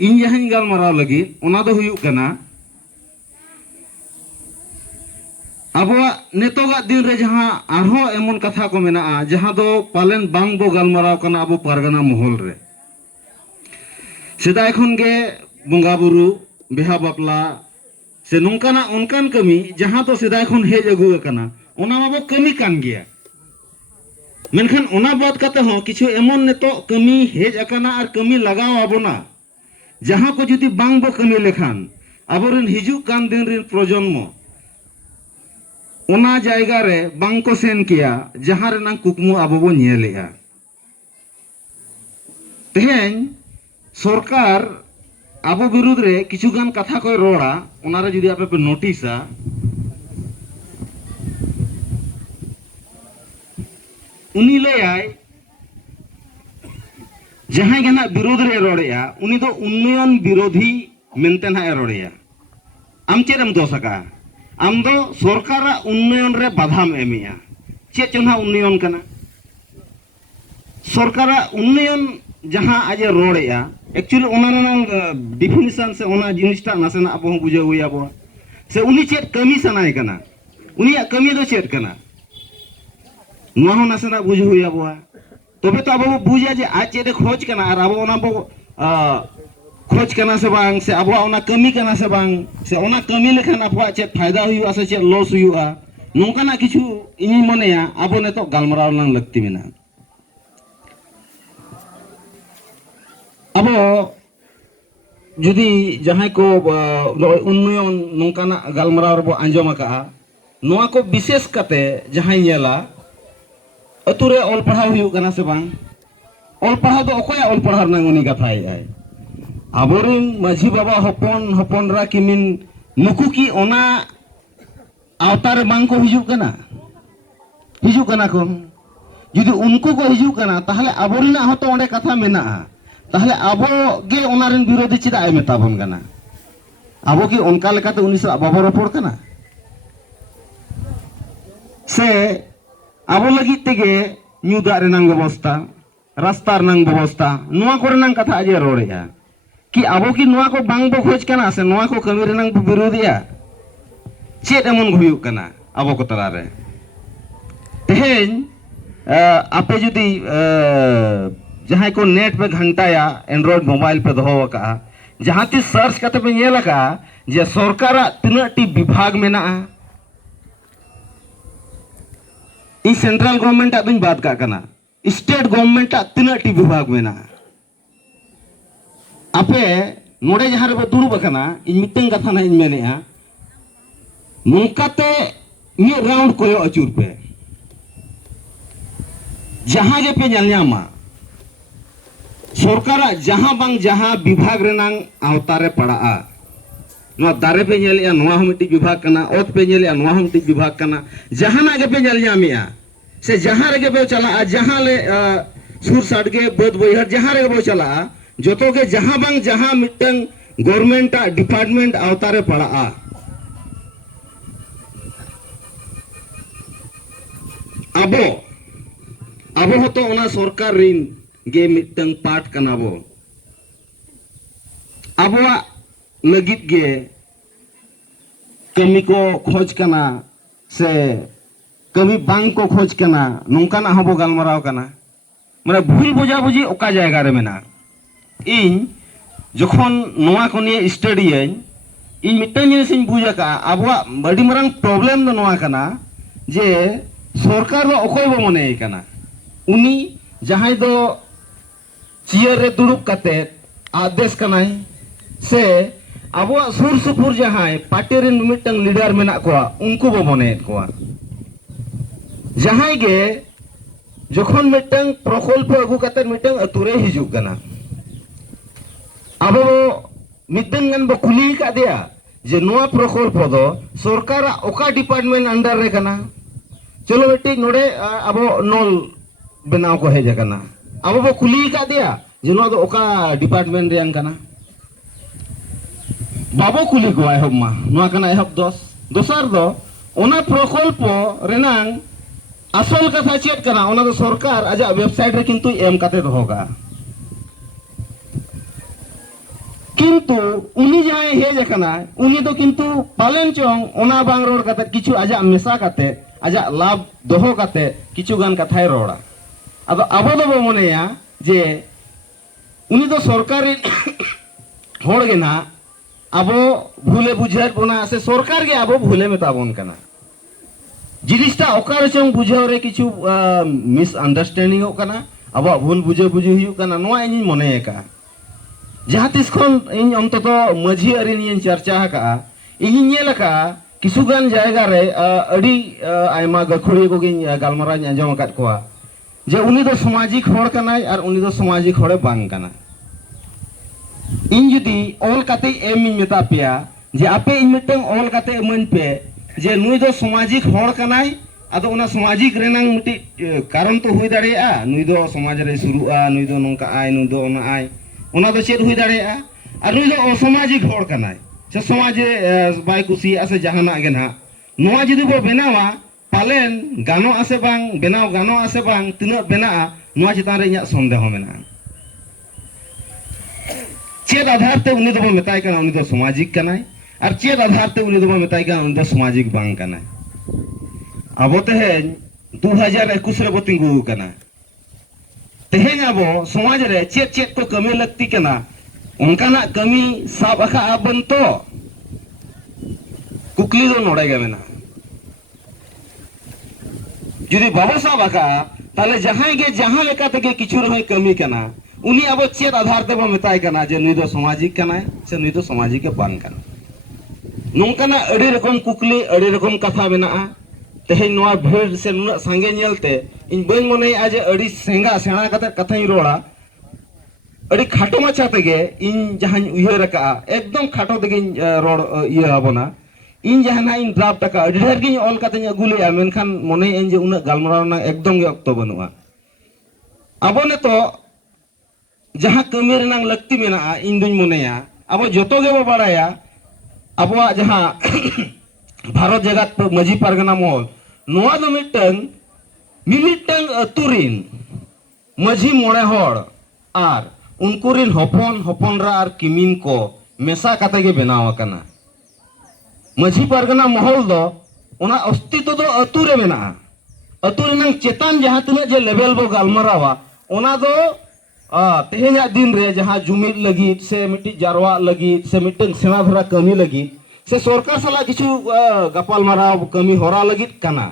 इन जहां गलमाराव लगी ओना दो हुयुग कना अबवा नेतोगा दिन रे जहां आरहो एमन कथा को मेना जहां दो पालन बांग बो गलमाराव कना अबो पारगना महल रे सेदाय खन गे बंगा बुरु बेहा बापला से नोंकाना उनकान कमी जहां तो सेदाय खन हेज अगु कना ओना माबो कमी कान गया मेनखान ओना बात कते हो किछु एमन नेतो कमी हेज अकाना और कमी लगाव आबोना जहां को जुदी बांग बो कमी लेखान अबोरन हिजु कान दिन रिन प्रजन्म ओना जायगा रे बांग को सेन किया जहां रे ना कुकमु आबो बो नेलेया तेहेन सरकार आबो विरुद्ध रे किछु गान कथा को रोड़ा ओना रे जुदी आपे पे नोटिसा उनी लयाय जहां गना विरोध रे रोड़ेया उनी दो उन्नयन विरोधी मेनते ना रोड़ेया आम चेरम दोसका आम दो सरकार उन्नयन रे बाधाम एमिया चे चोना उन्नयन कना सरकार उन्नयन जहां आज रोड़ेया एक्चुअली ओना डिफिनेशन से ओना जिनिसटा नासेना अब बुझे हुई अब से उनी चेत कमी सनाय कना उनिया कमी दो चेत कना नुआ हो नासेना बुझे हुई अब तबे तो अब बुझा जे आज चेत खोज कना और अब ओना बो खोज कना से बांग से अब ओना कमी कना से बांग से ओना कमी लेखान अब चेत फायदा हुआ से चेत लॉस हुआ नोंकाना किछु इनी मनेया अब ने तो गालमराव लांग लगती मेना अब जुदी जहां को उन्नयन नोंकाना गालमराव बो आंजम का नोआ को विशेष कते जहां नेला अतुरे ऑल पढ़ाव हुई कना से बांग ऑल पढ़ाव दो ओकोया ऑल पढ़ाव ना उनी कथा है आबोरिन माझी बाबा हपन हपनरा किमिन नुकु की ओना आवतार बांग को हिजु कना को जुदी उनको को हिजु कना ताहले आबोरिना हतो ओंडे कथा मेना ताहले आबो गे ओनारिन विरोधी चिदा ए मेताबन कना आबो की ओनका लेकाते उनी सा बाबा रपड़ कना से आबो लगी तेगे न्यू दा रेनांग व्यवस्था रास्ता रेनांग व्यवस्था नुआ को रेनांग कथा आजे रोड़ेया कि आबो की नुआ को बांग बो खोज कना से नुआ को कमी रेनांग विरोधिया चेत एमन हुयु कना आबो को तला रे तेहेन आपे जुदी जहां को नेट पे घंटाया एंड्रॉइड मोबाइल पे दहो का जहां ती सर्च करते पे ये लगा जे सरकार तिना टी विभाग मेना इ सेंट्रल गवर्नमेंट बिन बात का कना स्टेट गवर्नमेंट तिना टी विभाग मेना आपे नोडे जहां रे दुरुब कना इन मिटिंग कथा ना इन मेनेया नोंकाते मी राउंड को अचूर पे जहां गे पे ᱧᱮᱞ सरकार जहां बांग जहां विभाग रेनांग आवतारे पड़ा नो दारे पे ᱧᱮᱞᱮया ᱱᱚᱣᱟ ᱦᱚᱸ ᱢᱤᱫᱴᱤᱡ विभाग कना ओत पे ᱧᱮᱞᱮया ᱱᱚᱣᱟ ᱦᱚᱸ ᱢᱤᱫᱴᱤᱡ विभाग कना जहां गे पे ᱧᱮᱞ ᱧᱟᱢᱮया से जहां रे पे चला जहां ले सुर साडगे बद बयहर जहां रे बो चला जोतो के जहां बांग जहां मिटन गवर्नमेंट डिपार्टमेंट आवतारे पड़ा अबो अबो हतो ओना सरकार रिन गे मिटन पार्ट कना बो अबवा लगित गे कमी को खोज कना से कमी बांग को खोज कना नोंकाना हबो गालमराव कना माने भूल बुझा बुझी ओका जायगा रे मेना इन जखन नोआ को निये स्टडी इन मिटन जिनिस इन बुझा का अबवा बड़ी मरंग प्रॉब्लम दो नोआ कना जे सरकार दो ओकोय बो मने कना उनी जहां दो चेयर रे दुरुब कते आदेश कनाय से अब सुर सुपुर जहां पार्टी रिन मिटन लीडर मेना को उनको बो मने को जहां गे जखन मिटन प्रकल्प अगु कते मिटन अतुरे हिजु कना अब मिटन गन बो कुली का दिया जे नोआ प्रकल्प दो सरकार ओका डिपार्टमेंट अंडर रे कना चलो बेटी नोडे अब नल बनाव को हेज कना अब बो कुली का दिया जे नोआ दो ओका डिपार्टमेंट रे कना बाबो कुली को एहब मा नोआ कना एहब दोसर दो ओना प्रकल्प रेनांग असल कथा चेक कना ओना दो सरकार आजा वेबसाइट रे किंतु एम कते होगा किंतु उनी जहां हेज कना उनी दो किंतु पालन चोंग ओना बांग रोड कते किछु आजा मेसा कते आजा लाभ दोहो कते किछु गान कथाय रोड़ा अब आबो दो बो मनेया जे उनी दो सरकारी होड़ गे ना आबो भूले बुझात बोना से सरकार गे आबो भूले मेताबोन कना जिनिसटा ओकार चोंग बुझाव रे किछु मिस अंडरस्टैंडिंग हो कना अब भूल बुझे बुझे हुई कना नोआ इन मने का जहाँ तिस खन इन अंततो मझी अरिन चर्चा का इन नेल का किसुगान जायगा रे अड़ी आयमा गखुड़ी को गिन गालमारा आंजम अकाद कोआ जे उनी दो सामाजिक होड़ कनाय और उनी दो सामाजिक होड़े बांग कना इन जुदी ऑल काते एम मेता पिया जे आपे इन मिटंग ऑल काते मन पे जे नुई दो सामाजिक होड़ कनाय आदो उना सामाजिक रेनांग मिटी कारण तो हुई दाड़ेया नुई दो समाज रे शुरुआ नुई दो नोंका आय नुई दो ओना आय ओना दो चेद हुई दाड़ेया और नुई दो असामाजिक होड़ कनाय से समाज बाय कुसिया से जहाना गे ना नोआ जुदी बो बेनावा पालेन गानो आसे बांग बेनाव गानो आसे बांग तिना बेना नोआ चितान रे इया संदेह मेना चेद आधार ते उनी दो बो मेताय कना उनी दो सामाजिक कनाय और चेद आधार ते उनी दो बो मेताय कना उनी दो सामाजिक बांग कनाय अब तेहेन 2021 रे तिंगु कना तेहेन अब समाज रे चेत चेत को कमी लगती कना उनकाना कमी साब अखा आबन तो कुकली दो नोड़े गे मेना जुदी बाबा साब अखा ताले जहां गे जहां लेका तगे किछु रहे कमी कना उनी अब चेत आधार ते बो मेताय कना जे नुई दो सामाजिक कना से नुई दो सामाजिक के बान कना नोंकाना अड़ी रकम कुकली अड़ी रकम कथा बेना तेहेन नोआ भीड़ से नुना संगे नेलते इन बन मने आज अड़ी सेंगा सेना कते कथाई रोड़ा अड़ी खाटो माछा तेगे इन जहां उयहर का एकदम खाटो तेगे रोड इया आबोना इन जहां इन ड्राफ्ट का अड़ी ढेर गिन ऑल कते अगुलेया मेनखान मने इन जे उना गालमराव ना एकदम गे अक्तो बनुआ आबो ने तो जहां कमी रेनांग लक्ति मेना इन दुन मनेया आबो जतो गे बो बाड़ाया आबोआ जहां भारत जगत मजी पारगना मोल नोआ दो मिमिटंग अतुरिन मजी मोड़े होड़ आर उनकुरिन हपन हपनरा आर किमिन को मेसा काते गे बनाव कना मजी पारगना महल दो ओना अस्तित्व दो अतुरे मेना अतुरेनांग चेतान जहां तिना जे लेवल बो गालमरावा ओना दो तेहेजा दिन रे जहां जुमिद लगी से मिट्टी जारवा लगी से मिटन सेना धरा कमी लगी से सरकार सला किछु गपाल माराव कमी होरा लगित कना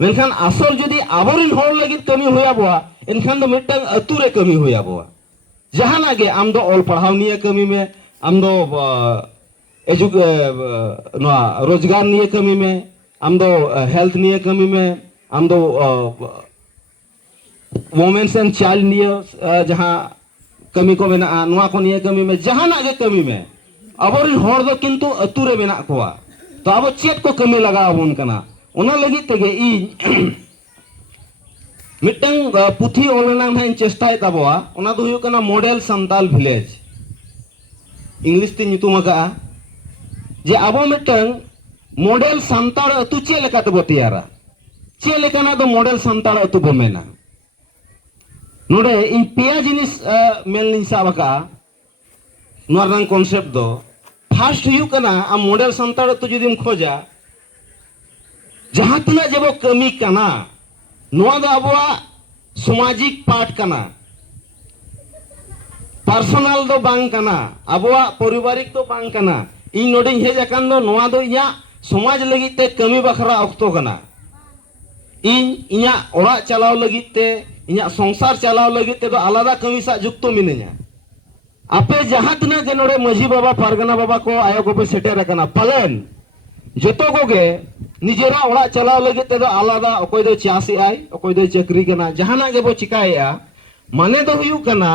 मेनखान आसल जुदी आबोरिन होड़ लगित कमी होया बोआ एनखान दो मिटंग अतु रे कमी होया बोआ जहाना गे आम दो ऑल पढ़ाव निये कमी में आम दो एजुक नोआ रोजगार निये कमी में आम दो हेल्थ निये कमी में आम दो वुमेन्स एंड चाइल्ड निये जहां कमी को मेना नोआ को निये कमी में जहाना गे कमी में अबोरिन होड़ दो किंतु अतु रे मेना कोआ तो अब चेत को कमी लगा बोन कना ओना लगी तेगे इन मिटंग पुथी ओलना में चेष्टाय ताबोआ ओना दो हुयो कना मॉडल संताल विलेज इंग्लिश ते नितुम का जे आबो मिटंग मॉडल संताल अतु चे लेका तबो तैयारा चे लेकाना दो मॉडल संताल अतु बो मेना नोडे इन पेया जिनिस मेलनिन साबका नोरनांग कॉन्सेप्ट दो फर्स्ट हुयो कना आ मॉडल संताल अतु जुदीम खोजा जहां तना जब कमी कना नोआ दो अबवा सामाजिक पाठ कना पर्सनल दो बांग कना अबवा पारिवारिक दो बांग कना इन नोडिंग हेज अकान दो नोआ दो इया समाज लगित ते कमी बखरा अक्तो कना इन इया ओड़ा चलाव लगित ते इया संसार चलाव लगित ते दो आलादा कमी सा जुक्तो मिनेया आपे जहां तना के नोडे मजी बाबा पारगना बाबा को आयो को पे सेटेर कना पालन जतो को गे निजेरा ओड़ा चलाव लगित ते दो आलादा अकोय दो चासी आय अकोय दो चक्री कना जहाना गे बो चिकाया माने दो हुयु कना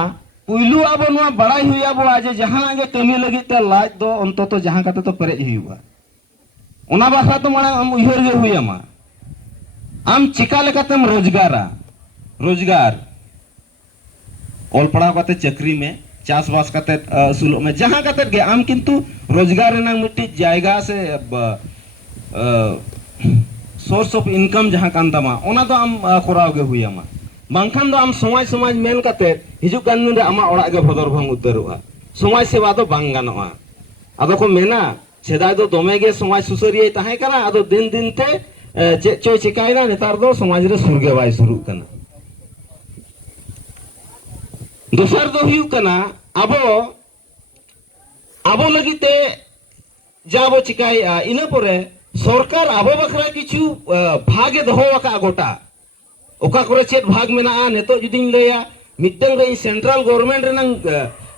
पुइलु आबो नोआ बड़ाई हुया बो आज जहाना गे कमी लगित ते लाज दो अंततो जहां काते तो पेरे हुयुगा ओना बाखा तो माने हम उहर गे हुयामा आम चिका लेकातेम रोजगार ऑल पढ़ाव काते चक्री में चास बास काते सुलो में जहां काते गे आम किंतु रोजगार रेना मिट्टी जायगा से सोर्स ऑफ इनकम जहां कान तमा ओना दो आम कोराव गे हुयामा बांखान दो आम समाज मेन काते हिजु कान रे आमा ओड़ा गे भदर भंग उतरुआ समाज सेवा दो बांग गानोआ आदो को मेना सेदाय दो दोमे गे समाज सुसरिये ताहे कना आदो दिन दिन ते चे चो चिकायना नेतार दो समाज रे सुरगे बाय शुरू कना दोसर दो हिउ कना आबो आबो लगिते जाबो चिकाय इना परे सरकार आबो बखरा किछु भागे दहो का गोटा ओका करे चेत भाग मेना नेतो जुदिन लया मिटंग रे सेंट्रल गवर्नमेंट रेनंग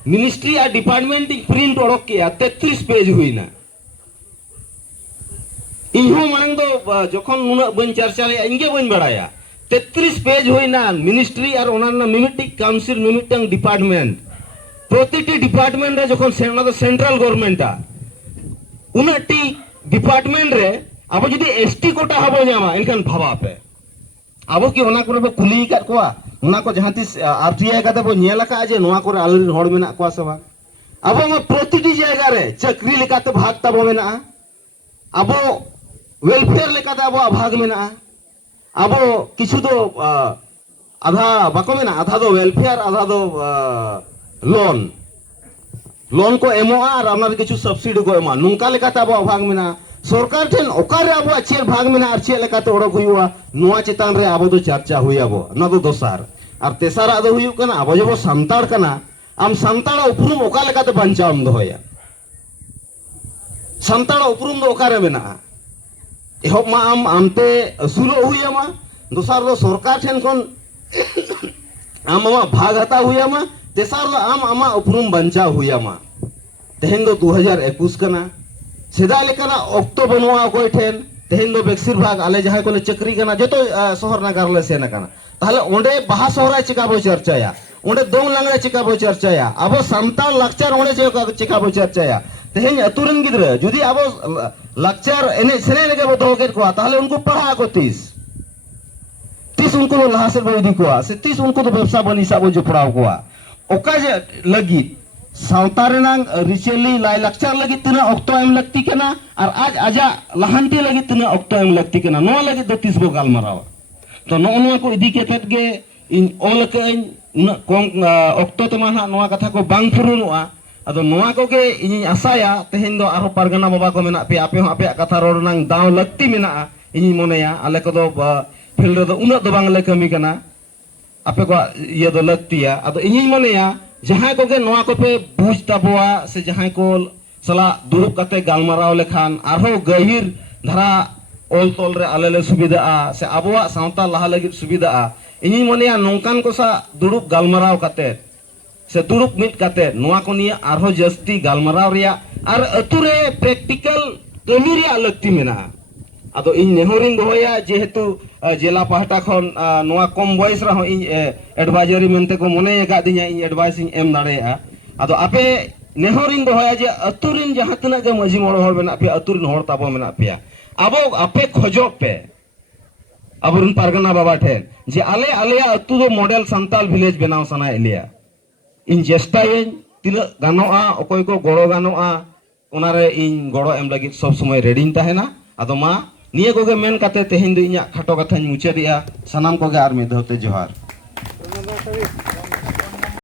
मिनिस्ट्री आ डिपार्टमेंट प्रिंट ओडक किया 33 पेज हुईना इहो मानंग दो जखन नुना बन चर्चा ले इंगे बन बड़ाया 33 पेज हुईना मिनिस्ट्री और ओनाना मिमिटिक काउंसिल मिमिटंग डिपार्टमेंट प्रतिटी डिपार्टमेंट रे जखन सेना दो सेंट्रल गवर्नमेंट आ उनाटी डिपार्टमेंट रे अब जदि एसटी कोटा हबो न्यामा इनखान भाबा पे अब कि ओना करे कुली काट कोआ ओना को जहां तिस आरटीआई काते बो नेला का जे नोआ करे आलरेडी हड़ मेना कोआ सबा अब मा प्रतिटी जगह रे चक्री लेकाते भाग तबो मेना अब वेलफेयर लेकाते अब भाग मेना अब किछु दो आधा बाको मेना आधा दो वेलफेयर आधा दो लोन को एमोआ और आपनार किछु सब्सिडी को एमा नुंका लेकाते अब भाग मेना सरकार ठेन ओकारे अब चेल भाग मेना और चेल लेकाते ओडक हुआ नोआ चितान रे अब दो चर्चा हुयाबो ना दो दोसार और तेसारा दो हुयु कना अब जब संताड़ कना आम संताड़ उपरुम ओका लेकाते बंचाम दोया संताड़ उपरुम दो ओकारे मेना एहब मा आम आमते असुलो हुयामा दोसार दो सरकार ठेन कोन आम मा भाग हता हुयामा तेसार दो आम आमा उपरुम बंचा हुयामा तेहेन दो 2021 कना सेदा लेकाना ऑक्टो बनवा कोई ठेन तेहेन दो बेक्सिर भाग आले जहां कोले चक्री कना जतो शहर नगर ले सेना कना ताहले ओंडे बाहा सोहराय चिका बो चर्चाया ओंडे दोंग लांगड़े चिका बो चर्चाया अब सान्ताल लाक्चर ओंडे चिका बो चर्चाया तेहेन अतुरन गिद्रा जुदी अब लाक्चर एने सेने लगे बो दो केट को ताहले उनको पढ़ा को 30 उनको लहा से बो इदी को से 30 उनको तो व्यवसाय बनिसा बो जुपड़ाव को ओका जे लगी सावतारेनांग रिचेली लाई लाक्चर लगी तना ऑक्टो एम लगती केना और आज आजा लहांती लगी तना ऑक्टो एम लगती केना नो लगी दो 30 बो गालमाराव तो नो को इदी केतेत गे इन ओल के उना कोम ऑक्टो तमा ना नोआ कथा को बांग फुरुनुआ अदो नोआ को के इन आसाया तेहेन दो आरो पारगना बाबा को मेना पे आपे आपे कथा रोडनांग दाव लगती मेना इन मोनेया आले को दो फील्ड दो उना दो बांग ले कमी कना आपे को ये दो लगतिया अदो इन मोनेया जहां को के नोआ को पे बुझ तबवा से जहां को सला दुरुब कते गालमाराव लेखान आरो गहिर धारा ओल तोल रे आलेले सुविधा से आबवा सावता लहा लगी सुविधा इनी मनेया नोंकान को सा दुरुब गालमाराव कते से दुरुब मिट कते नोआ को निया आरो जस्ती गालमाराव रिया आर अतुरे प्रैक्टिकल कमी रिया लगती मेना आदो इन नेहरिन दोया जेहेतु जिला पाहटा खन नोआ कम बयस रहो इन एडवाइजरी मेनते को मने एका दिया इन एडवाइसिंग एम दाड़ेया आदो आपे नेहरिन दोया जे अतुरिन जहां तना के मजी मोड़ हर मेना पे अतुरिन हर ताबो मेना पे अब आपे खोजो पे अबरुन पारगना बाबा ठेन जे आले आलेया अतु दो मॉडल संताल विलेज बनाव सना एलिया इन चेष्टाये तिना गानोआ अकोय को गड़ो गानोआ ओनारे इन गड़ो एम लगी सब समय रेडिंग ताहेना आदो मा निये को मेन काते तेहेन दो इnya खाटो कथाñ मुचादिया सनाम को आर मिद होते जोहार।